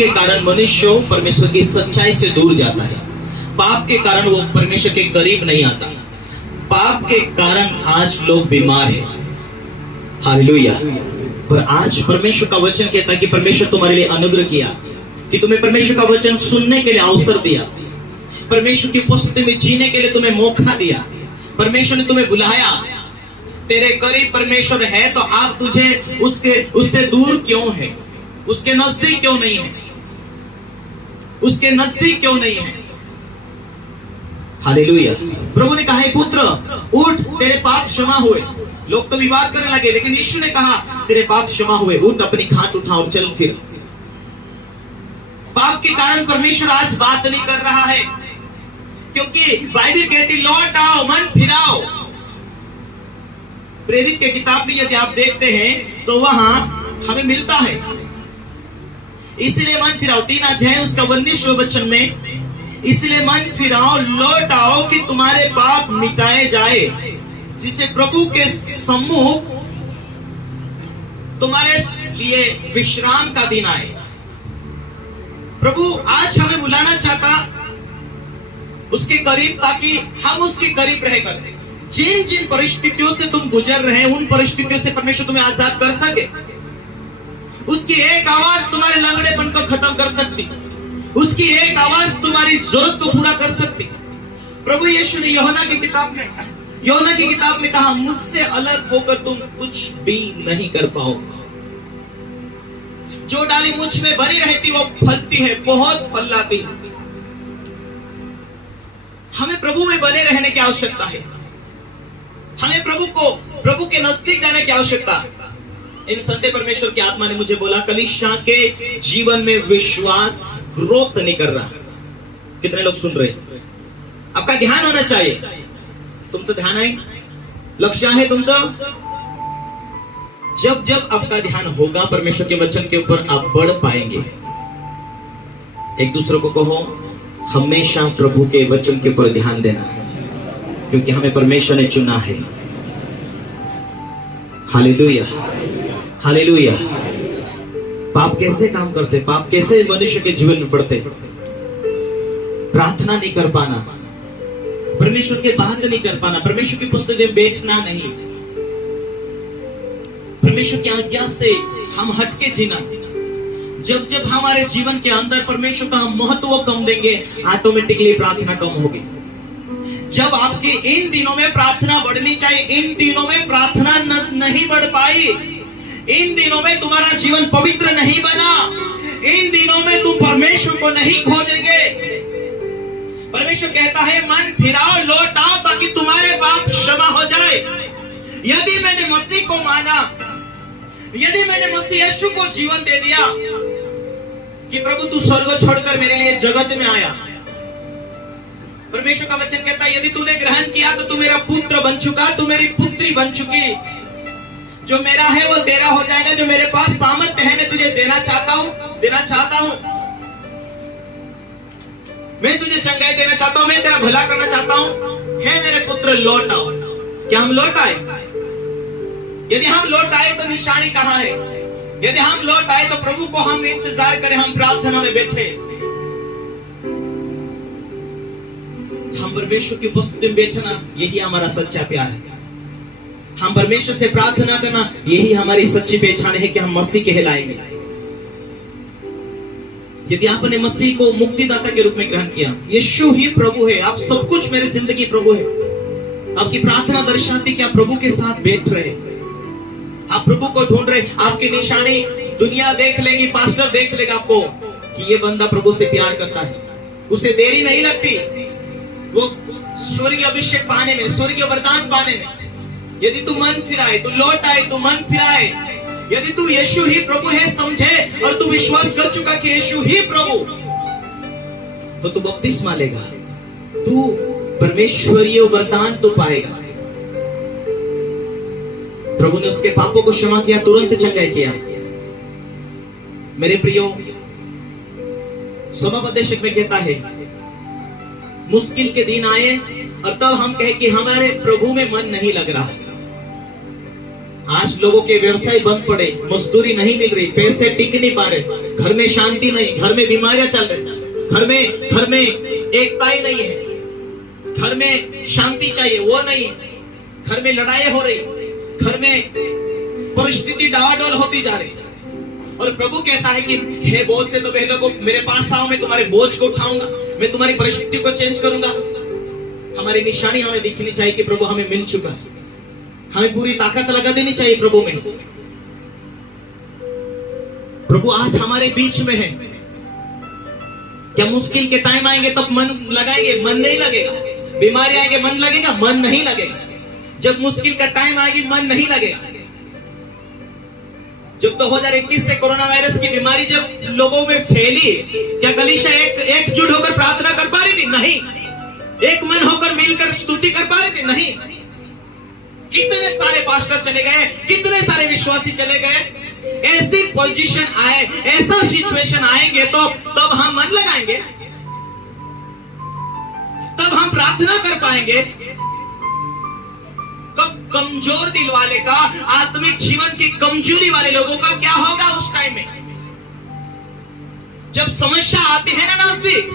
के कारण मनुष्य परमेश्वर की सच्चाई से दूर जाता है। पाप के कारण वो परमेश्वर के करीब नहीं आता। पाप के कारण आज लोग बीमार हैं। हालेलुया। पर आज परमेश्वर का वचन कहता है कि परमेश्वर तुम्हारे लिए अनुग्रह किया, कि तुम्हें परमेश्वर का वचन सुनने के लिए अवसर दिया, परमेश्वर की उपस्थिति में जीने के लिए तुम्हें मौका दिया, परमेश्वर ने तुम्हें बुलाया। तेरे करीब परमेश्वर है तो आप तुझे उससे दूर क्यों है? उसके नजदीक क्यों नहीं है? उसके नजदीक क्यों नहीं है? हालेलुया। प्रभु ने कहा है पुत्र उठ, तेरे पाप क्षमा हुए। लोग तो विवाद करने लगे, लेकिन यीशु ने कहा तेरे पाप क्षमा हुए, उठ, अपनी खाट उठा और चल फिर। पाप के कारण परमेश्वर आज बात नहीं कर रहा है, क्योंकि बाइबल कहती लौट आओ, मन फिराओ। प्रेरित के किताब में यदि आप देखते हैं तो वहां हमें मिलता है, इसलिए मन फिराओ, 3 अध्याय उसका 19वें वचन में, इसलिए मन फिराओ, लौट आओ कि तुम्हारे पाप मिटाए जाए, जिससे प्रभु के सम्मुख तुम्हारे लिए विश्राम का दिन आए। प्रभु आज हमें बुलाना चाहता उसके करीब, ताकि हम उसके करीब रहकर जिन जिन परिस्थितियों से तुम गुजर रहे हैं उन परिस्थितियों से परमेश्वर तुम्हें आजाद कर सके। उसकी एक आवाज तुम्हारे लंगड़ेपन को खत्म कर सकती, उसकी एक आवाज तुम्हारी जरूरत को पूरा कर सकती। प्रभु यीशु ने यूहन्ना की किताब में कहा मुझसे अलग होकर तुम कुछ भी नहीं कर पाओगे। जो डाली मुझ में बनी रहती वो फलती है, बहुत फल लाती है। हमें प्रभु में बने रहने की आवश्यकता है, हमें प्रभु के नजदीक जाने की आवश्यकता है। इन संडे परमेश्वर की आत्मा ने मुझे बोला कलीसिया के जीवन में विश्वास ग्रोथ नहीं कर रहा। कितने लोग सुन रहे हैं? आपका ध्यान होना चाहिए। तुमसे ध्यान है, लक्ष्य है तुमचा। जब जब आपका ध्यान होगा परमेश्वर के वचन के ऊपर, आप बढ़ पाएंगे। एक दूसरे को कहो हमेशा प्रभु के वचन के ऊपर ध्यान देना, क्योंकि हमें परमेश्वर ने चुना है। Hallelujah, hallelujah. पाप कैसे काम करते, पाप कैसे मनुष्य के जीवन में पड़ते? प्रार्थना नहीं कर पाना, परमेश्वर के बात नहीं कर पाना, परमेश्वर की पुस्तक में बैठना नहीं, परमेश्वर की आज्ञा से हम हटके जीना। जब जब हमारे जीवन के अंदर परमेश्वर का हम महत्व कम देंगे, ऑटोमेटिकली प्रार्थना कम होगी। जब आपके इन दिनों में प्रार्थना बढ़नी चाहिए, इन दिनों में प्रार्थना नहीं बढ़ पाई, इन दिनों में तुम्हारा जीवन पवित्र नहीं बना, इन दिनों में तुम परमेश्वर को नहीं खोजेंगे। परमेश्वर कहता है मन फिराओ, लौट आओ, ताकि तुम्हारे पाप क्षमा हो जाए। यदि मैंने मसीह को माना, यदि मैंने मसीह यीशु को जीवन दे दिया कि प्रभु तू स्वर्ग छोड़कर मेरे लिए जगत में आया, परमेश्वर का वचन कहता है यदि तूने ग्रहण किया तो तू मेरा पुत्र बन चुका, तू मेरी पुत्री बन चुकी। जो मेरा है वो तेरा हो जाएगा, जो मेरे पास सामर्थ्य है मैं तुझे देना चाहता हूं। मैं तुझे चंगाई देना चाहता हूं, मैं तेरा भला करना चाहता हूं। हे मेरे पुत्र लौट आओ। क्या हम लौट आए? यदि हम लौट आए तो निशानी कहां है? यदि हम लौट आए तो प्रभु को हम इंतजार करें, हम प्रार्थना में बैठे, हम परमेश्वर की उपस्थिति में बैठना, यही हमारा सच्चा प्यार है। हम परमेश्वर से प्रार्थना करना, यही हमारी सच्ची पहचान है कि हम मसीह कहलाएंगे। यदि आपने मसीह को मुक्तिदाता के रूप में ग्रहण किया, यीशु ही प्रभु है, आप सब कुछ मेरी जिंदगी प्रभु है, आपकी प्रार्थना दर्शाती कि आप प्रभु के साथ बैठ रहे, आप प्रभु को ढूंढ रहे। आपकी निशानी दुनिया देख लेगी, पास्टर देख लेगा आपको कि ये बंदा प्रभु से प्यार करता है, उसे देरी नहीं लगती वो स्वर्गीय अभिषेक पाने में, स्वर्गीय वरदान पाने में। यदि तू मन फिराए, तू लौट आए, तू मन फिराए, यदि तू यीशु ही प्रभु है समझे और तू विश्वास कर चुका कि यीशु ही प्रभु, तो तू बपतिस्मा लेगा, तू परमेश्वरीय वरदान तो पाएगा। प्रभु ने उसके पापों को क्षमा किया, तुरंत चंगाई किया। मेरे प्रियो, समापदेशक में कहता है मुश्किल के दिन आए और तब हम कहे कि हमारे प्रभु में मन नहीं लग रहा। आज लोगों के व्यवसाय बंद पड़े, मजदूरी नहीं मिल रही, पैसे टिक नहीं पा रहे, घर में शांति नहीं, घर में बीमारियां चल रही, घर में एकता ही नहीं है, घर में शांति चाहिए वो नहीं है, घर में लड़ाई हो रही, घर में परिस्थिति डावाडोल होती जा रही। और प्रभु कहता है कि हे बोझ से तो पहले को मेरे पास आओ, मैं तुम्हारे बोझ को उठाऊंगा, मैं तुम्हारी परिस्थिति को चेंज करूंगा। हमारी निशानी हमें दिखनी चाहिए कि प्रभु हमें मिल चुका है, हमें पूरी ताकत लगा देनी चाहिए प्रभु में। प्रभु आज हमारे बीच में है। क्या मुश्किल के टाइम आएंगे तब मन लगाएंगे? मन नहीं लगेगा। बीमारी आएंगे मन लगेगा? मन नहीं लगेगा। जब मुश्किल का टाइम आएगी मन नहीं लगेगा। जब 2021 से कोरोना वायरस की बीमारी जब लोगों में फैली, क्या कलीसिया एकजुट होकर प्रार्थना कर पा रही थी? नहीं। एक मन होकर मिलकर स्तुति कर पा रही थी? नहीं। कितने सारे पास्टर चले गए, कितने सारे विश्वासी चले गए। ऐसी पोजीशन आए, ऐसा सिचुएशन आएंगे तो तब हम मन लगाएंगे, तब हम प्रार्थना कर पाएंगे। कमजोर दिल वाले का, आत्मिक जीवन की कमजोरी वाले लोगों का क्या होगा उस टाइम में? जब समस्या आती है ना नजदीक,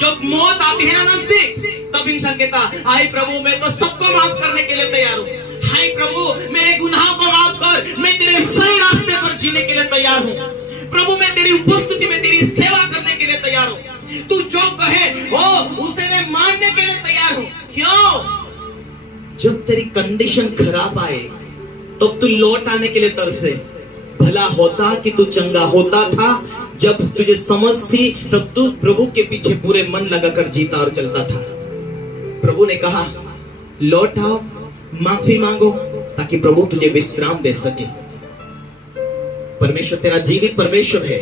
जब मौत आती है ना नजदीक, तब इंसान कहता हाय प्रभु मैं तो सबको माफ करने के लिए तैयार हूं। हाय प्रभु मेरे गुनाहों को माफ कर, मैं तेरे सही रास्ते पर जीने के लिए तैयार हूं। प्रभु मैं तेरी उपस्थिति में तेरी सेवा करने के लिए तैयार हूं। तू जो कहे वो उसे मैं मानने के लिए तैयार हूं। क्यों? जब तेरी कंडीशन खराब आए तो तू लौट आने के लिए तरसे। भला होता कि तू चंगा होता था, जब तुझे समझ थी तब तू प्रभु के पीछे पूरे मन लगाकर जीता और चलता था। प्रभु ने कहा लौट आओ, माफी मांगो, ताकि प्रभु तुझे विश्राम दे सके। परमेश्वर तेरा जीवित परमेश्वर है।